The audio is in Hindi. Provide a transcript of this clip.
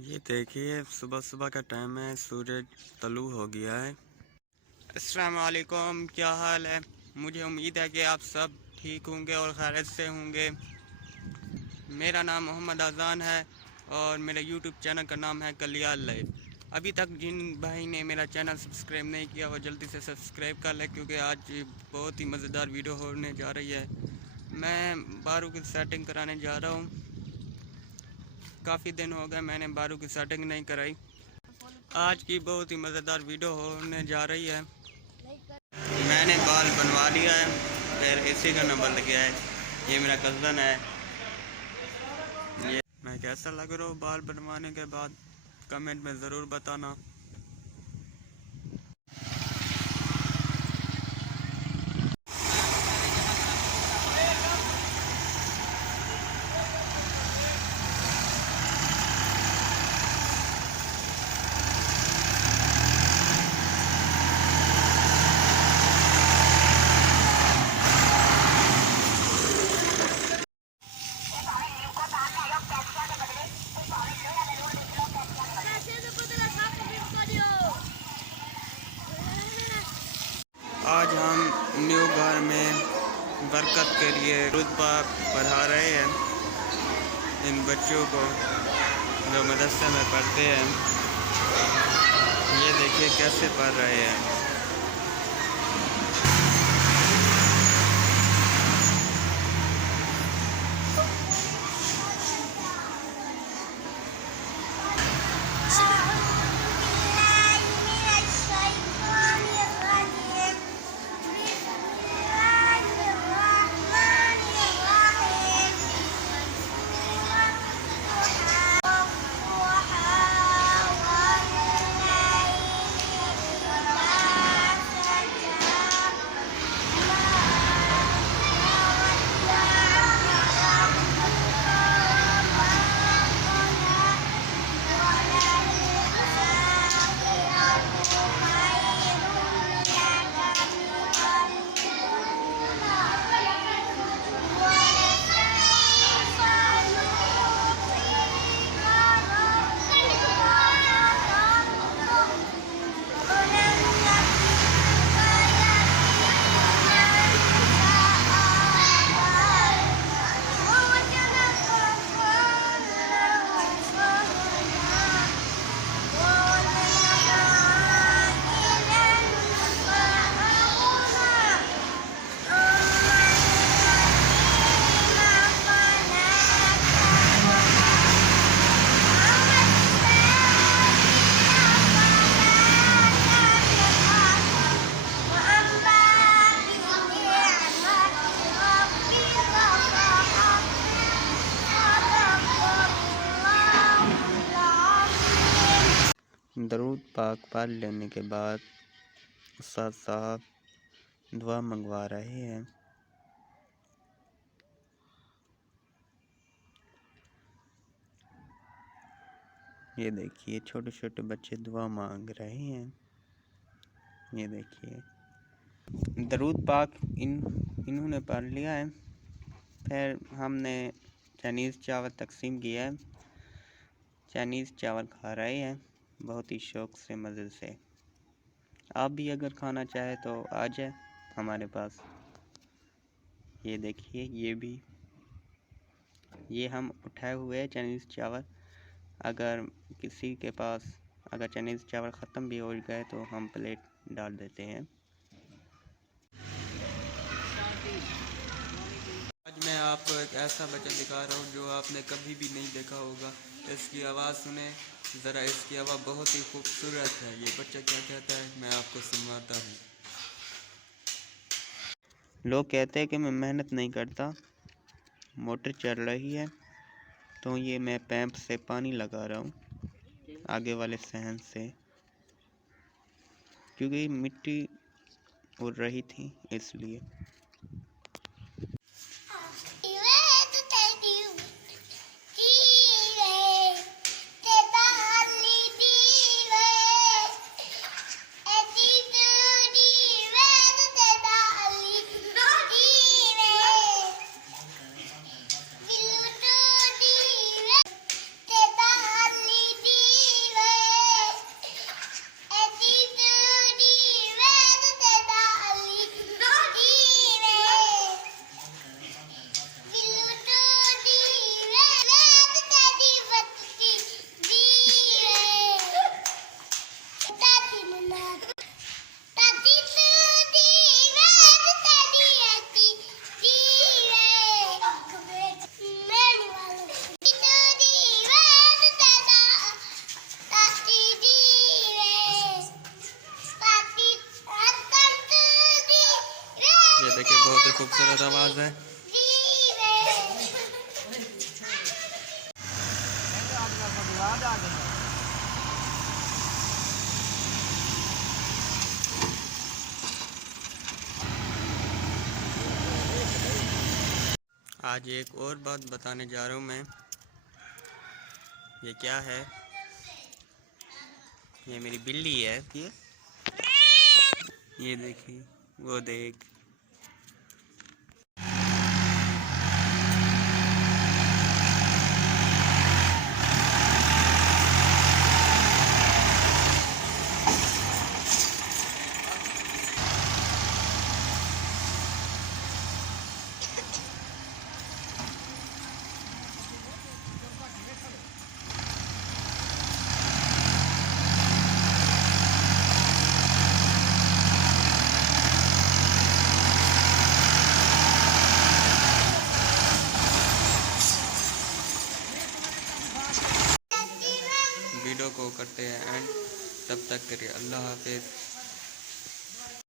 ये देखिए सुबह सुबह का टाइम है, सूरज तलू हो गया है। अस्सलाम वालेकुम, क्या हाल है। मुझे उम्मीद है कि आप सब ठीक होंगे और खैरियत से होंगे। मेरा नाम मोहम्मद आज़ान है और मेरे यूट्यूब चैनल का नाम है कलियाल लाइव। अभी तक जिन भाई ने मेरा चैनल सब्सक्राइब नहीं किया वो जल्दी से सब्सक्राइब कर ले, क्योंकि आज बहुत ही मज़ेदार वीडियो होने जा रही है। मैं बारू की सेटिंग कराने जा रहा हूँ। काफ़ी दिन हो गए मैंने बारू की सेटिंग नहीं कराई। आज की बहुत ही मज़ेदार वीडियो होने जा रही है। मैंने बाल बनवा लिया है, फिर इसी का नंबर लग गया है। ये मेरा कज़न है। ये मैं कैसा लग रहा हूँ बाल बनवाने के बाद, कमेंट में ज़रूर बताना। आज हम न्यू घर में बरकत के लिए रुतबा पढ़ा रहे हैं इन बच्चों को जो मदरसे में पढ़ते हैं। ये देखिए कैसे पढ़ रहे हैं। दरूद पाक पढ़ लेने के बाद उस्ताद साहब दुआ मंगवा रहे हैं। ये देखिए छोटे छोटे बच्चे दुआ मांग रहे हैं। ये देखिए दरूद पाक इन्होंने पढ़ लिया है। फिर हमने चाइनीज़ चावल तकसीम किया है। चाइनीज़ चावल खा रहे हैं बहुत ही शौक़ से, मज़े से। आप भी अगर खाना चाहे तो आ जाए हमारे पास। ये देखिए ये हम उठाए हुए हैं चाइनीज़ चावल। अगर किसी के पास अगर चाइनीज़ चावल ख़त्म भी हो गए तो हम प्लेट डाल देते हैं। आज मैं आपको एक ऐसा बच्चा दिखा रहा हूँ जो आपने कभी भी नहीं देखा होगा। इसकी आवाज़ सुने ज़रा, इसकी आवाज़ बहुत ही खूबसूरत है। ये बच्चा क्या कहता है मैं आपको सुनवाता हूँ। लोग कहते हैं कि मैं मेहनत नहीं करता, मोटर चल रही है तो ये मैं पैंप से पानी लगा रहा हूँ आगे वाले सहन से, क्योंकि मिट्टी उड़ रही थी इसलिए। बहुत ही खूबसूरत आवाज़ है। आज एक और बात बताने जा रहा हूँ मैं। ये क्या है? ये मेरी बिल्ली है। ये देखिए, वो देख। वीडियो को करते हैं एंड, तब तक करिए अल्लाह हाफिज़।